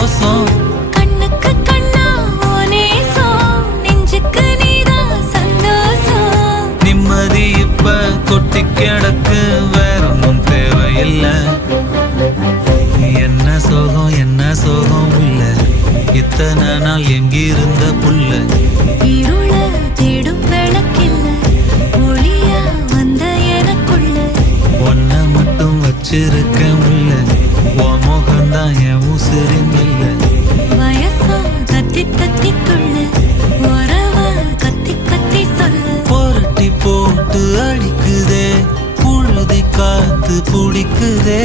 சந்தோஷம் கண்ணுக்கு கண்ணா நேசம். நெஞ்சுக்கு நீதான் சந்தோஷம். நிம்மதி இப்ப கொட்டி கிடக்கு வேற ஒன்றும் தேவையில்லை. என்ன சோகம் என்ன சோகம் உள்ள. இத்தனை நாள் எங்கிருந்த புள்ள. இருள தேடும் விளக்கில்ல. ஒளியா வந்த எனக்குள்ள. ஒன்ன மட்டும் வச்சிருக்க உள்ள. முகம்தான் என் வயசா தத்தி தத்தி துள்ளு உறவ கத்தி கத்தி சொல்லு புரட்டி போட்டு அடிக்குதே புழுதி காத்து புடிக்குதே